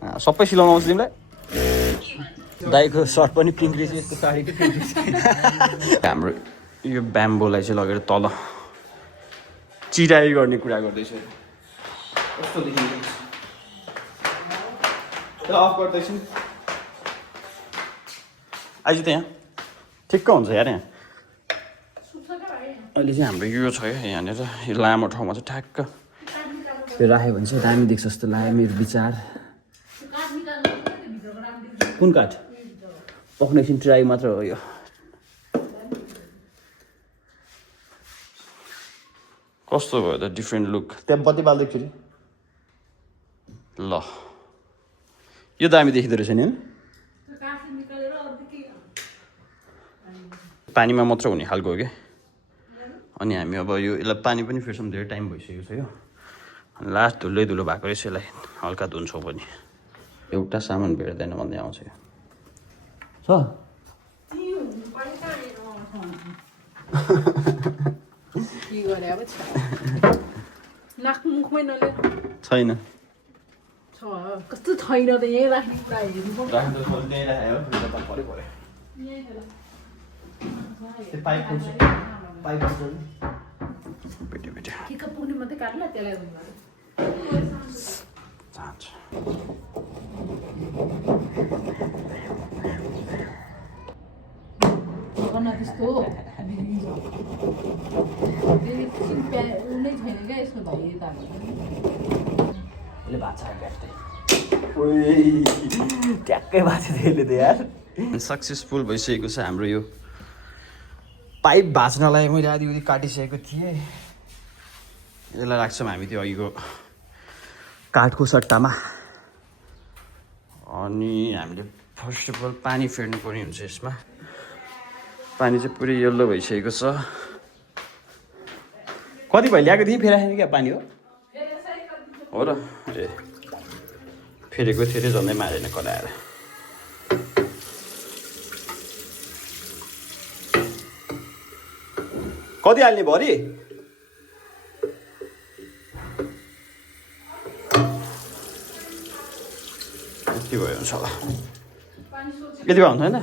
सबै सिलाउनु आउँछ तिमीलाई दाइको सर्ट पनि पिङ्क रहेछ यस्तो साडी हाम्रो यो ब्याम्बोलाई चाहिँ लगेर तल चिराई गर्ने कुरा गर्दैछ कस्तो देखिन्छ अफ गर्दैछु आइज त यहाँ ठिक्क हुन्छ यार यहाँ अहिले चाहिँ हाम्रो यो छ क्या यहाँनिर यो लामो ठाउँमा चाहिँ ठ्याक्क यो राख्यो भने चाहिँ दामी देख्छ जस्तो लाग्यो मेरो विचार कुन काठ पक्ने एकछिन ट्राई मात्र हो यो कस्तो भयो त डिफ्रेन्ट लुक त्यहाँ बत्ती बाल्दै एकचोटि ल यो दामी देखिँदो रहेछ नि पानीमा मात्र हुने खालको हो क्या अनि हामी अब यो यसलाई पानी पनि फेर्छौँ धेरै टाइम भइसकेको छ यो लास्ट धुलै धुलो भएको रहेछ यसलाई हल्का धुन्छौँ पनि एउटा सामान भेट्दैन भन्दै आउँछ यो छ छैन कस्तो छैन त यहीँ राख्ने कुरा ठिक्क पुग्ने मात्रै काट्ला त्यसलाई त्यस्तो नै छैन क्या यसको धैर्य ट्याक्कै भएको थियो त्यसले त यार सक्सेसफुल भइसकेको छ हाम्रो यो पाइप भाँच्नलाई मैले आधी उधी काटिसकेको थिएँ यसलाई राख्छौँ हामी त्यो अघिको काठको सट्टामा अनि हामीले फर्स्ट अफ अल पानी फेर्नु पर्ने हुन्छ यसमा पानी चाहिँ पुरै यल्लो भइसकेको छ कति भयो ल्याएको थिएँ फेरि क्या पानी हो र ए फेरेको थियो अरे झन्डै मारेन कराएर कति हाल्ने भरि यति भयो हुन्छ होला यति भयो हुन्छ होइन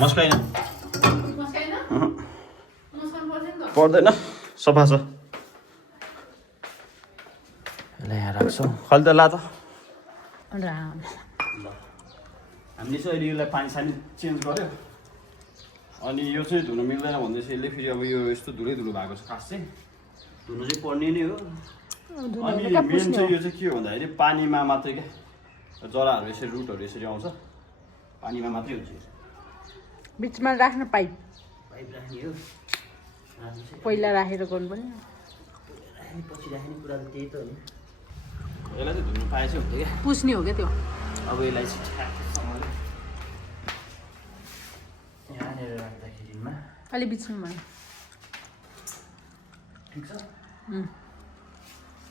मस्काइन पर्दैन सफा छ यसलाई यहाँ राख्छौँ खल त ला त हामीले चाहिँ अहिले यसलाई पानी सानी चेन्ज गर्यो अनि यो चाहिँ धुनु मिल्दैन भन्दैछ यसले फेरि अब यो यस्तो धुलै धुलो भएको छ खास चाहिँ धुनु चाहिँ पर्ने नै हो अनि मेन चाहिँ यो चाहिँ के हो भन्दाखेरि पानीमा मात्रै क्या जराहरू यसरी रुटहरू यसरी आउँछ पानीमा मात्रै हुन्छ बिचमा राख्न पाइप राख्ने हो पहिला राखेर गर्नुपर्ने पछि राख्ने कुरा त त्यही त हो नि यसलाई चाहिँ धुनु पाए चाहिँ हुन्थ्यो क्या पुस्ने हो क्या त्यो अब यसलाई चाहिँ ठ्याक्कसँगले यहाँनिर राख्दाखेरिमा अलि बिचमा भयो ठिक छ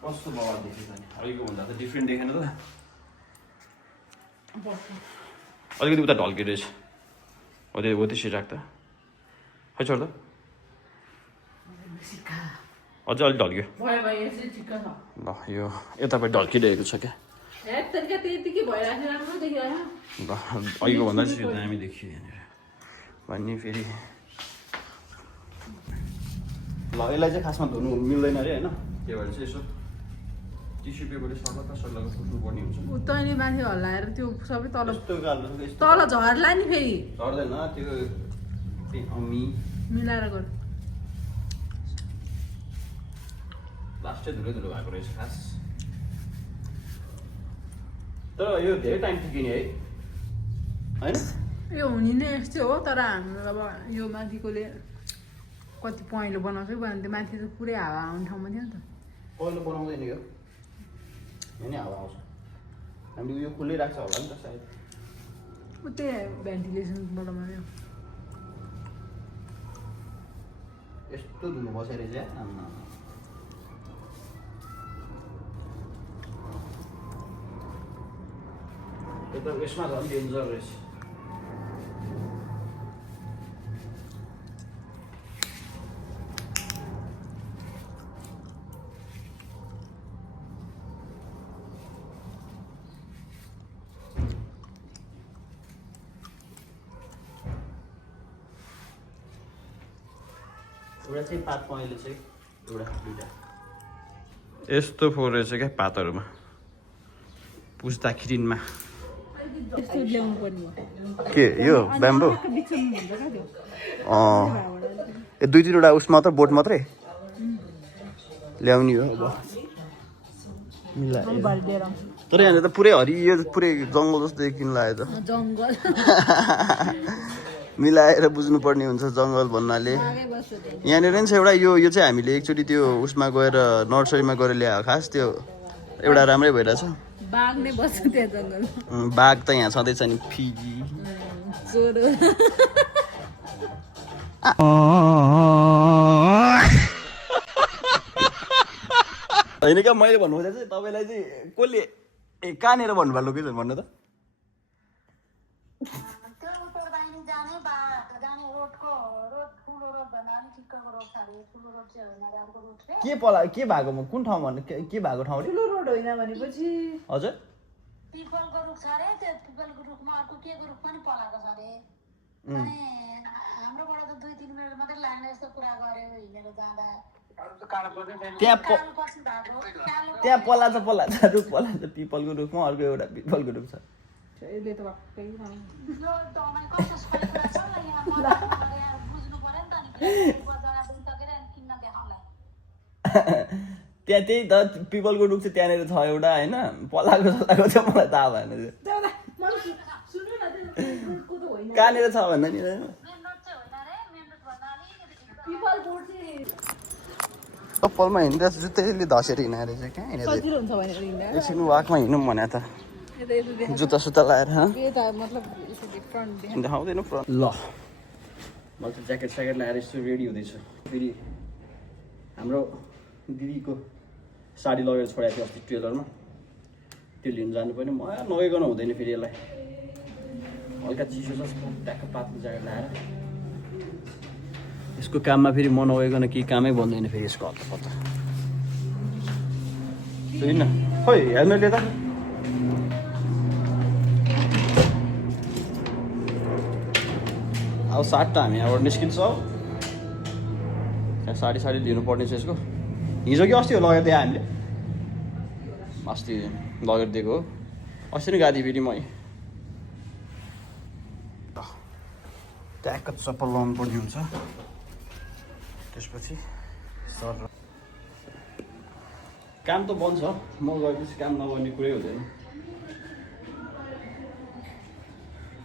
कस्तो बवाल देखेछ नि अहिलेको भन्दा त डिफ्रेन्ट देखेन त अलिकति उता ढल्के रहेछ हो त्यसरी राख्दा खै छोड त अझै अलिक ढल्क्यो ल यो यतापट्टि ढल्किरहेको छ क्या ल अहिलेको भन्दा चाहिँ यो दामी देखियो यहाँनिर भन्ने फेरि ल यसलाई चाहिँ खासमा धुनु मिल्दैन अरे होइन त्यही भएर चाहिँ यसो टिस्यु पेपरले सल्लाह पुस्नुपर्ने हुन्छ उता नि माथि हल्लाएर त्यो सबै तल यस्तो तल झर्ला नि फेरि झर्दैन त्यो अम्मी मिलाएर गर लास्टै धुलो धुलो भएको रहेछ खास तर यो धेरै टाइम टिकिने है होइन यो हुने नै यस्तै हो तर हाम्रो अब यो माथिकोले कति पहेँलो बनाउँछ भने त्यो माथि त पुरै हावा आउने ठाउँमा थियो नि त पहिलो बनाउँदैन यो नि हावा आउँछ हामीले यो खुल्लै राख्छ होला नि त सायद त्यही भेन्टिलेसनबाट मात्रै यस्तो धुलो बसेर चाहिँ यो त यसमा झन् डेन्जर रहेछ एउटा चाहिँ पात पहेँलो चाहिँ एउटा दुइटा यस्तो फोर रहेछ क्या पातहरूमा पुस्ताखिरिनमा के यो ब्याम्बो ए 2-3वटा उस मात्र बोट मात्रै ल्याउने हो अब मिलाएर तर यहाँनिर त पुरै हरियो पुरै जङ्गल जस्तो देखिन लाग्यो त जङ्गल मिलाएर बुझ्नुपर्ने हुन्छ जङ्गल भन्नाले यहाँनिर नि छ एउटा यो चाहिँ हामीले एकचोटि त्यो उसमा गएर नर्सरीमा गएर ल्याएको खास त्यो एउटा राम्रै भइरहेछ बाघ नै बस्छ त्यहाँ जङ्गल बाघ त यहाँ छँदैछ नि फिजी चोरो होइन क्या मैले भन्नुहुँदा चाहिँ तपाईँलाई चाहिँ कसले कहाँनिर भन्नुभयो लोकेसन भन्नु त के पला के भएको कुन ठाउँ भन्नु के भएको ठाउँ ठुलो रोड होइन भनेपछि हजुर पिपलको रुख छ अरे त्यो पिपलको रुखमा अर्को के रुख पनि पलाएको छ अरे अनि हाम्रोबाट त 2-3 मिनट मात्रै लाग्ने जस्तो कुरा गरे हिँडेर जाँदा त्यहाँ पलाछ रुख पलाछ पिपलको रुखमा अर्को एउटा पिपलको रुख छ यसले त वाक्कै यो दमाई कस्तो सही कुरा छ ल यहाँ बुझ्नु पर्यो नि त नि बजार पनि तकेर किन्न देखाउलाई त्यहाँ त्यही त पिपलको रुख चाहिँ त्यहाँनिर छ एउटा होइन पलाएको चाहिँ मलाई थाहा भएन कहाँनिर छ भन्दा नि चप्पलमा हिँडिरहेको छु त्यसले धसेर हिँडेर चाहिँ कहाँ हिँडेर एकछिन वाकमा हिँडौँ भने त जुत्ता सुत्ता लगाएर देखाउँदैन ल मैले त ज्याकेट स्याकेट लगाएर यस्तो रेडी हुँदैछु फेरि हाम्रो दिदीको साडी लगेर छोडेको थियो अस्ति ट्रेलरमा त्यो लिनु जानुपर्ने म नगइकन हुँदैन फेरि यसलाई हल्का चिसो छ ट्याक्क पातलो ज्याकेट लगाएर यसको काममा फेरि म नगइकन केही कामै बन्दैन फेरि यसको हत्ता पत्ता होइन खोइ हेल्मेट लिएर अब साट त हामी यहाँबाट निस्किन्छौँ त्यहाँ साडी लिनुपर्ने छ यसको हिजो कि अस्ति हो लगेर दिएँ हामीले अस्ति लगेर दिएको हो अस्ति नै गाडी फेरि मै ट्याक्क चप्पल लाउनु पर्ने हुन्छ त्यसपछि सर काम त बन्छ म गएपछि काम नगर्ने कुरै हुँदैन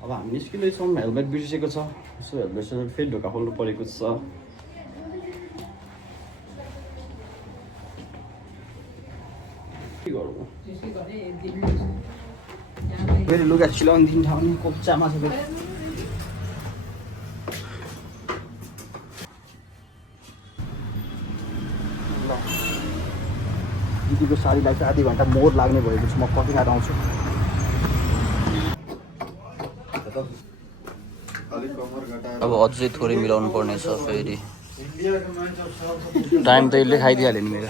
अब हामी निस्किँदैछौँ हेलमेट बिर्सेको छ यसो हेलमेट फेरि ढोका खोल्नु परेको छ के गरौँ फेरि लुगा सिलाउनु दिने ठाउँ नि कोप्चामा छ फेरि ल दिदीको साडीलाई चाहिँ आधी घन्टा मोर लाग्ने भएको छ म कति खाएर आउँछु अब अझै थोरै मिलाउनु पर्ने छ फेरि टाइम त यसले खाइदिइहाल्यो नि मेरो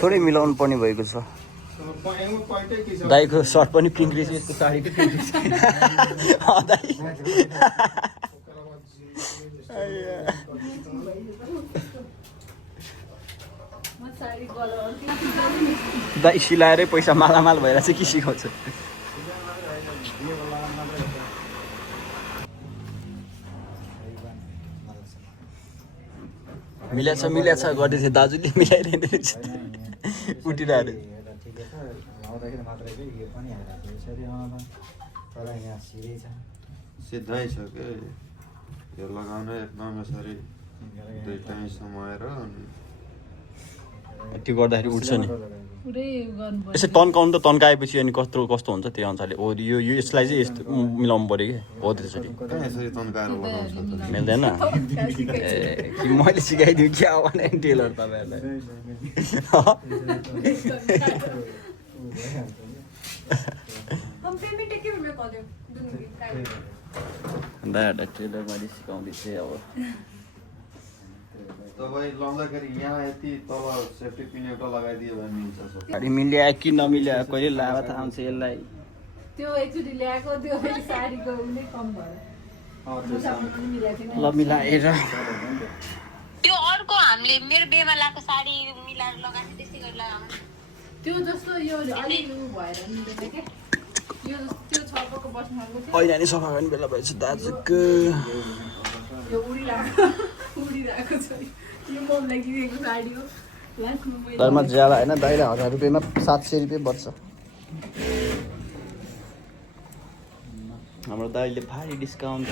थोरै मिलाउनु पर्ने भएको छ दाईको सर्ट पनि पिङ्क रहेछ यस्तो साडीको पिङ्क दाई सिलाएरै पैसा मालामाल भएर चाहिँ के सिकाउँछ मिल्याछ गर्दै थियो दाजुले मिलाइरहँदो रहेछ उठिरहेको सिधै छ के यो लगाउन एकदम यसरी दुईटै समाएर त्यो गर्दाखेरि उठ्छ नि यसो तन्काउनु त तन्काएपछि अनि कस्तो हुन्छ त्यही अनुसारले हो यो यसलाई चाहिँ यस्तो मिलाउनु पऱ्यो कि हो त्यसरी यसरी तन्काएर लगाउँछ मिल्दैन ए कि मैले सिकाइदिउँ क्या भने टेलर तपाईँहरूलाई दाइहरूलाई टेलर मैले सिकाउँदै थिएँ अब तपाईँ लाउँदाखेरि यहाँ यति तल सेफ्टी पिन एउटा लगाइदियो भने मिल्छ सब गाडी मिल्यो कि नमिल्यो कहिले लाभा थाहा हुन्छ यसलाई त्यो एकचोटि ल्याएको त्यो साडीको उनी कम भयो मुसाफर पनि मिलाएको थिएन। ल मिलाएर त्यो अर्को हामीले मेरो बेमा लगाएको साडी मिलाएर लगाएको त्यस्तै गरेर लगाउनु त्यो जस्तो यो अलिक उ भएर मिल्दैन के यो त्यो छपको बस्नु खालको थियो अहिले नि सफा गर्ने बेला भएछ दाजुको यो उडिरहेको छ यो मम्मीलाई किनेको साडी हो लास्टमा मैले दरमा ज्यादा होइन दाइले 1000 रुपियाँमा 700 रुपियाँ बच्छ हाम्रो दाइले भारी डिस्काउन्ट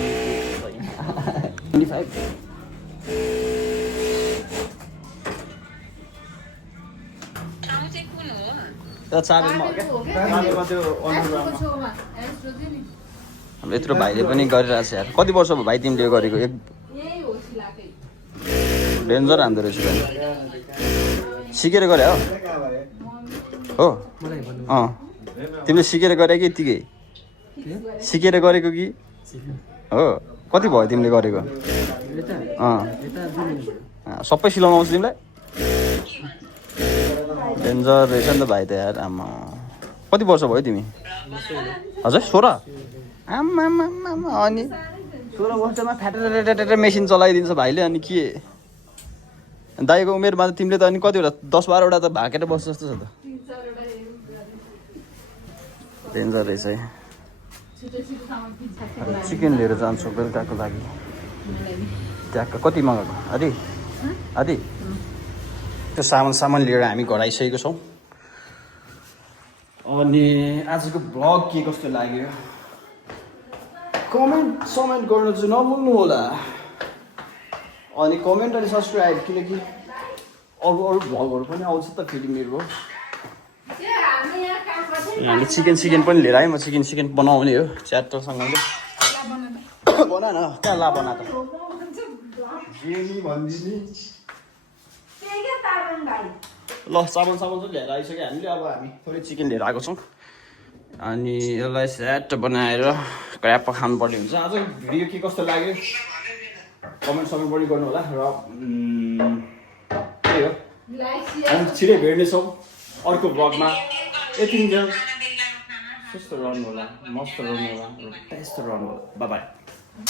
25 ठाउँ चाहिँ कुन हो त्यो चाबेलमा हो क्या चाबेलमा त्यो एस्ट्रोको छेउमा एस्ट्रो थियो नि हाम्रो यत्रो भाइले पनि गरिरहेको छ यार कति वर्ष भयो भाइ तिमीले यो गरेको एक यही हो सिलाकै डेन्जर हान्दो रहेछ भाइ सिकेर गरे हो अँ तिमीले सिकेर गरे कि यत्तिकै सिकेर गरेको कि हो कति भयो तिमीले गरेको अँ सबै सिलाउनु आउँछ तिमीलाई डेन्जर रहेछ नि त भाइ त यार आमा कति वर्ष भयो तिमी हजुर 16 आमा अनि 16 वर्षमा फ्याटेर मेसिन चलाइदिन्छ भाइले अनि के दाइको उमेरमा त तिमीले त अनि कतिवटा 10-12वटा त भाकेर बस्छ जस्तो छ त डेन्जर रहेछ है चिकन लिएर जान्छु बेलुकाको लागि ट्याक्क कति मगाएको आदि त्यो सामान लिएर हामी घर आइसकेको छौँ अनि आजको भ्लग के कस्तो लाग्यो कमेन्ट गर्नु चाहिँ नभुल्नु होला अनि कमेन्ट अनि सब्सक्राइब किनकि अरू भ्लगहरू पनि आउँछ त फेरि मेरो हामीले चिकन पनि लिएर आएँ म चिकन बनाउने हो च्याटरसँगले बना न कहाँ ला बना त ल सामान चाहिँ लिएर आइसक्यो हामीले अब हामी थोरै चिकन लिएर आएको छौँ अनि यसलाई स्याट बनाएर क्र्याप खानुपर्ने हुन्छ आज भिडियो के कस्तो लाग्यो कमेन्ट पनि गर्नु होला र त्यही हो हामी छिटै भेट्नेछौँ अर्को ब्लगमा यति त्यस्तो रहनु होला मस्त रहनु होला त्यस्तो रहनु होला बाई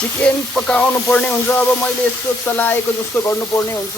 चिकन पकाउनु पर्ने हुन्छ अब मैले यस्तो चलाएको जस्तो गर्नुपर्ने हुन्छ